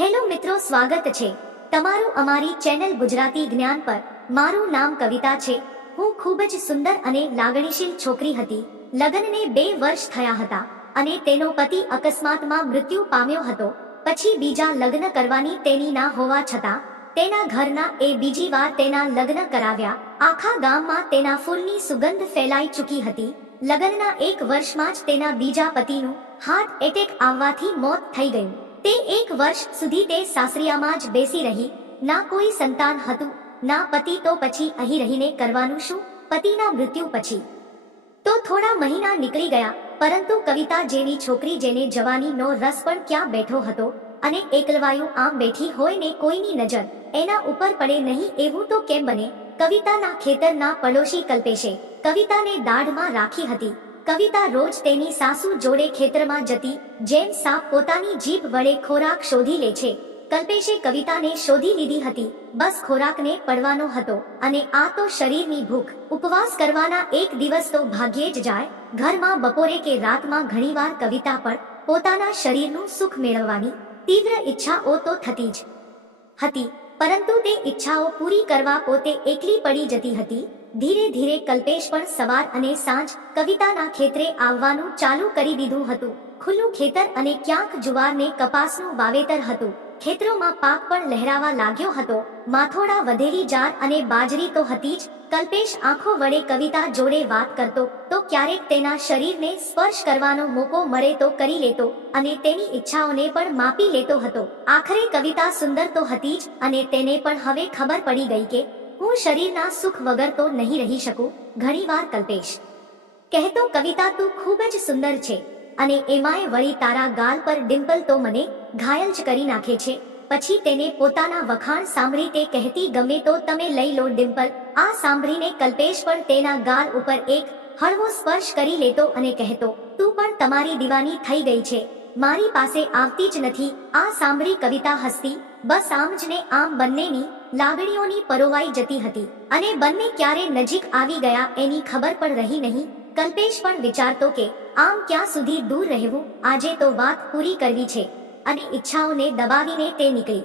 Hello મિત્રો, સ્વાગત છે. તમારું અમારી ચેનલ ગુજરાતી જ્ઞાન પર. મારું નામ કવિતા છે. હું ખૂબ જ સુંદર અને લાગણીશીલ છોકરી હતી. લગ્નને બે વર્ષ થયા હતા અને તેનો પતિ અકસ્માતમાં મૃત્યુ પામ્યો હતો. પછી બીજા લગ્ન કરવાની તેની ના હોવા છતાં, તેના ઘરના એ બીજી વાર તેના લગ્ન કરાવ્યા. આખા ગામમાં તેના ફૂલની સુગંધ ફેલાઈ ચૂકી હતી. લગ્નના એક વર્ષમાં જ તેના બીજા પતિનું હાર્ટ એટેક આવવાથી મોત થઈ ગયું. તે એક વર્ષ સુધી તે સાસરિયામાં જ બેસી રહી. ના કોઈ સંતાન હતું, ના પતિ તો પછી અહીં રહીને કરવાનું શું? પતિના મૃત્યુ પછી. તો થોડા મહિના નીકળી ગયા, પરંતુ કવિતા જેવી છોકરી જેને જવાનીનો રસ પણ ક્યાં બેઠો હતો? અને એકલવાયું આમ બેઠી હોય ને કોઈની નજર, એના ઉપર પડે નહીં એવું તો કેમ બને? કવિતાના ખેતરના પડોશી કલ્પેશે, કવિતાને દાઢમાં રાખી હતી. કવિતા રોજ તેની સાસુ જોડે ખેતરમાં જતી, જેમ સાપ પોતાની જીભ વડે ખોરાક શોધી લે છે. કલ્પેશે કવિતાને શોધી લીધી હતી, બસ ખોરાકને પડવાનો હતો, અને આ તો શરીરની ભૂખ, ઉપવાસ કરવાના એક દિવસ તો ભાગ્યે જ જાય, ઘરમાં બપોરે કે રાતમાં ઘણીવાર કવિતા પણ, પોતાના શરીરનું સુખ મેળવવાની, તીવ્ર ઈચ્છાઓ તો થતી જ હતી, પરંતુ તે ઈચ્છાઓ પૂરી કરવા પોતે એકલી પડી જતી હતી. ધીરે ધીરે કલ્પેશ પણ સવાર અને સાંજ કવિતાના ખેતરે આવવાનું ચાલુ કરી દીધું હતું. ખુલ્લું ખેતર અને ક્યાંક જુવારને કપાસનું વાવેતર હતું. ખેતરોમાં પાક પણ લહેરાવા લાગ્યો હતો. માથોડા વધેલી જાર અને બાજરી તો હતી જ. કલ્પેશ આંખો વડે કવિતા જોડે વાત કરતો, તો ક્યારેક તેના શરીરને સ્પર્શ કરવાનો મોકો મળે તો કરી લેતો અને તેની ઈચ્છાઓને પણ માપી લેતો હતો. આખરે કવિતા સુંદર તો હતી જ અને તેને પણ હવે ખબર પડી ગઈ કે હું શરીરના સુખ વગર તો નહીં રહી શકું ઘણીવાર કલ્પેશ. કહેતો કવિતા, તું ખૂબ જ સુંદર છે, અને એમાંય વળી તારા ગાલ પર ડિમ્પલ તો મને ઘાયલ જ કરી નાખે છે. પછી તેને પોતાના વખાણ સાંભળી તે કહેતી, ગમે તો તમે લઈ લો ડિમ્પલ. આ સાંભળીને કલ્પેશ પણ તેના ગાલ ઉપર એક હળવો સ્પર્શ કરી લેતો અને કહેતો, તું પણ તમારી દીવાની થઈ ગઈ છે. મારી પાસે આવતી જ નથી. આ સાંભળી કવિતા હસતી, બસ આમ જ ને આમ બંનેની લાગણીઓની પરોવાઈ જતી હતી અને બંને ક્યારે નજીક આવી ગયા એની ખબર પણ રહી નહીં. કલ્પેશ પણ વિચારતો કે આમ ક્યાં સુધી દૂર રહેવું? આજે તો વાત પૂરી કરવી છે અને ઈચ્છાઓને દબાવીને તે નીકળી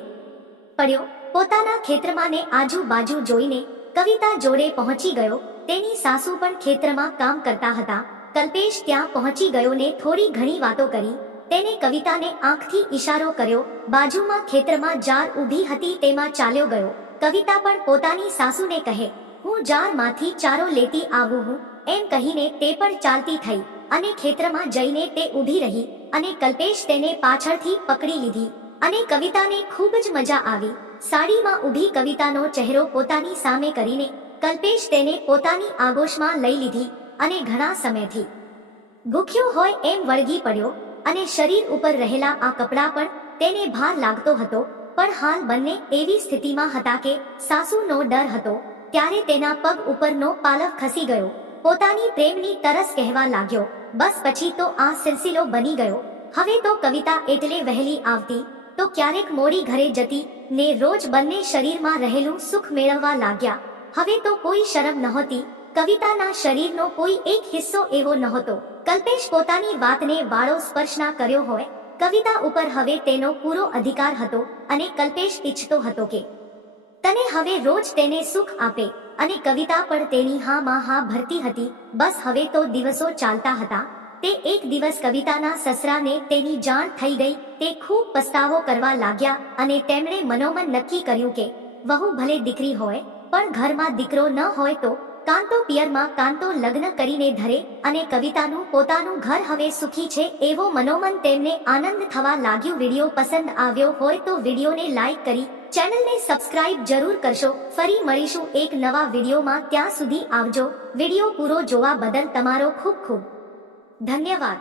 પડ્યો. પોતાના ખેતરમાં ને આજુબાજુ જોઈને કવિતા જોડે પહોંચી ગયો. તેની સાસુ પણ ખેતરમાં કામ કરતા હતા. કલ્પેશ ત્યાં પહોંચી ગયો ને થોડી ઘણી વાતો કરી. તેને કવિતાને આંખથી ઈશારો કર્યો, બાજુમાં ખેતરમાં જાર ઊભી હતી તેમાં ચાલ્યો ગયો. કવિતા પણ પોતાની સાસુને કહે, હું જારમાંથી ચારો લેતી આવું હું. એમ કહીને તે પણ ચાલતી થઈ અને ખેતરમાં જઈને તે ઊભી રહી અને કલ્પેશ તેને પાછળથી પકડી લીધી. અને કવિતાને ખૂબ જ મજા આવી. સાડીમાં ઊભી કવિતાનો ચહેરો પોતાની સામે કરીને કલ્પેશ તેને પોતાની આગોશમાં લઈ લીધી અને ઘણા સમયથી. ભૂખ્યો હોય એમ વળગી પડ્યો અને શરીર ઉપર રહેલા આ કપડાં પણ તેને ભાર લાગતો હતો. પણ હાલ બંને એવી સ્થિતિમાં હતા કે સાસુનો ડર હતો, ત્યારે તેના પગ ઉપરનો પાલક ખસી ગયો. પોતાની પ્રેમની તરસ કહેવા લાગ્યો. બસ પછી તો આ સિલસિલો બની ગયો. હવે તો કવિતા એટલે વહેલી આવતી, તો ક્યારેક મોડી ઘરે જતી ને રોજ બંને શરીરમાં રહેલું સુખ મેળવવા લાગ્યા. હવે તો કોઈ શરમ નહોતી. કવિતાના શરીરનો કોઈ એક હિસ્સો એવો નહોતો. કલ્પેશ પોતાની વાતને વાળો સ્પર્શ કર્યો હોય, કવિતા ઉપર હવે તેનો પૂરો અધિકાર હતો અને કલ્પેશ ઈચ્છતો હતો કે, તને હવે રોજ તેને સુખ આપે અને કવિતા પણ તેની હા માં હા ભરતી હતી, બસ હવે તો દિવસો ચાલતા હતા. તે એક દિવસ કવિતાના સસરાને તેની જાણ થઈ ગઈ, તે ખૂબ પસ્તાવો કરવા લાગ્યા અને તેમણે મનોમન નક્કી કર્યું કે, વહુ ભલે દીકરી હોય, પણ ઘરમાં દીકરો ન હોય તો કાંતો પિયરમાં કાંતો લગ્ન કરીને ધરે અને કવિતાનું પોતાનું ઘર હવે સુખી છે એવો મનોમન તેમને આનંદ થવા લાગ્યું. વીડિયો પસંદ આવ્યો હોય તો વિડીયોને લાઈક કરી, ચેનલને સબસ્ક્રાઇબ જરૂર કરશો. ફરી મળીશું એક નવા વિડીયોમાં ત્યાં સુધી આવજો. વીડિયો પૂરો જોવા બદલ તમારો ખૂબ ખૂબ ધન્યવાદ.